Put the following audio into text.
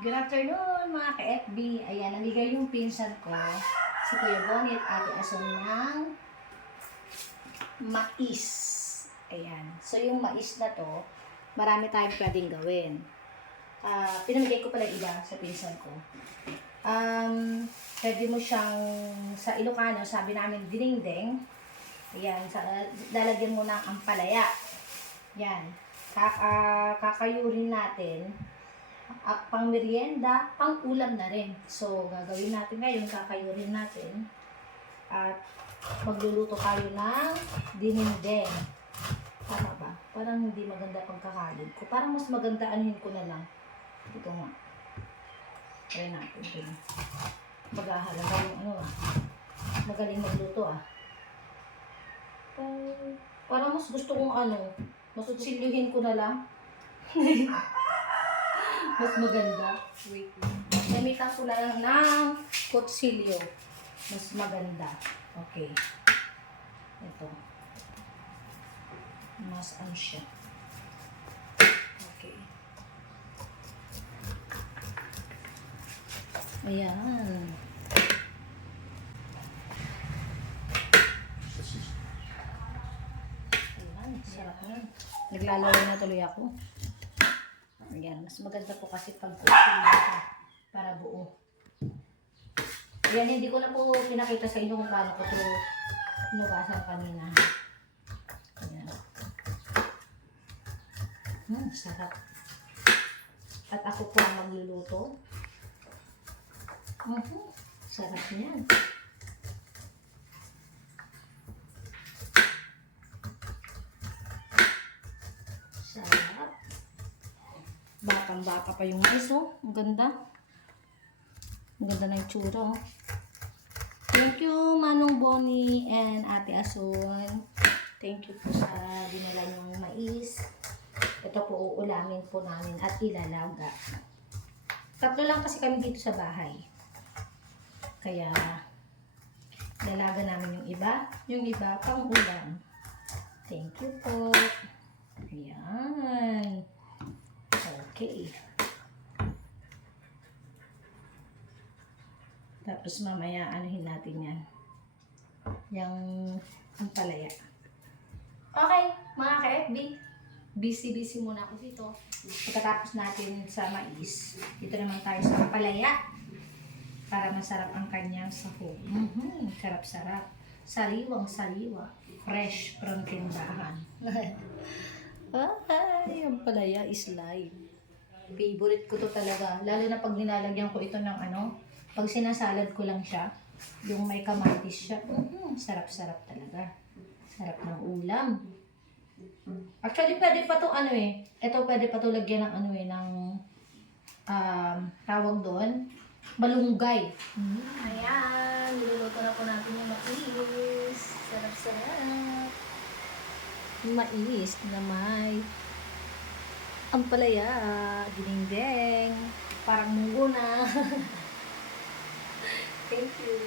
Good afternoon mga ka-FB. Ayan, nabigay yung pinsan ko, si Kuya Bonnie at Ate Ason ng mais. Ayan. So yung mais na to, marami tayong pwedeng gawin. Pinamigay ko pala iba sa pinsan ko. Pwede mo siyang, sa Ilocano, sabi namin dinengdeng. Ayan, lalagyan mo ng ampalaya. Yan. Kakayurin natin. Pang merienda, pang ulam na rin. So, gagawin natin ngayon, kakayurin natin. At magluluto tayo ng dinengdeng. Tama ba? Parang hindi maganda pagkakalid ko. Parang mas maganda anuhin ko na lang. Ito nga. Try natin ito. Maghahalaga yung magaling magluto Parang mas gusto kong masutsilyuhin ko na lang. Mas maganda. Wait. Gamitan ko na lang ng kutsilyo. Mas maganda. Okay. Ito. Mas siya. Okay. Ayan. Ayan. Sarap na. Naglalaway na tuloy ako. Ayan, mas maganda po kasi pag para buo. Ayan, hindi ko na po pinakita sa inyo kung paano ko ito hinugasan kanina. Ayan. Sarap. At ako po ang magluluto. Sarap niyan. Sarap. Batang-bata pa yung mais, Ang ganda. Ang ganda na yung tsura, Thank you, Manong Bonnie and Ate Ason. Thank you po sa dinala niyong mais. Ito po uulamin po namin at ilalaga. Tatlo lang kasi kami dito sa bahay. Kaya, ilalaga namin yung iba. Yung iba, pang ulam. Thank you po. Ayan. Okay. Tapos mamaya anuhin natin yan. Yung ampalaya. Okay, mga ka-FB. Busy muna ako dito. Pagkatapos natin sa mais, dito naman tayo sa ampalaya. Para masarap ang kanyang sahog. Sarap-sarap. Sariwang-sariwa. Fresh from tindahan. Ay, ampalaya is live. Favorite ko to talaga. Lalo na pag nilalagyan ko ito ng pag sinasalad ko lang siya, yung may kamatis siya. Sarap-sarap talaga. Sarap ng ulam. Actually, pwede pa to ito pwede pa to lagyan ng ng tawag doon, malunggay. Ayan, niluluto na po natin yung mais. Sarap-sarap. Mais na may ampalaya, dinengdeng, parang munggo na. Thank you.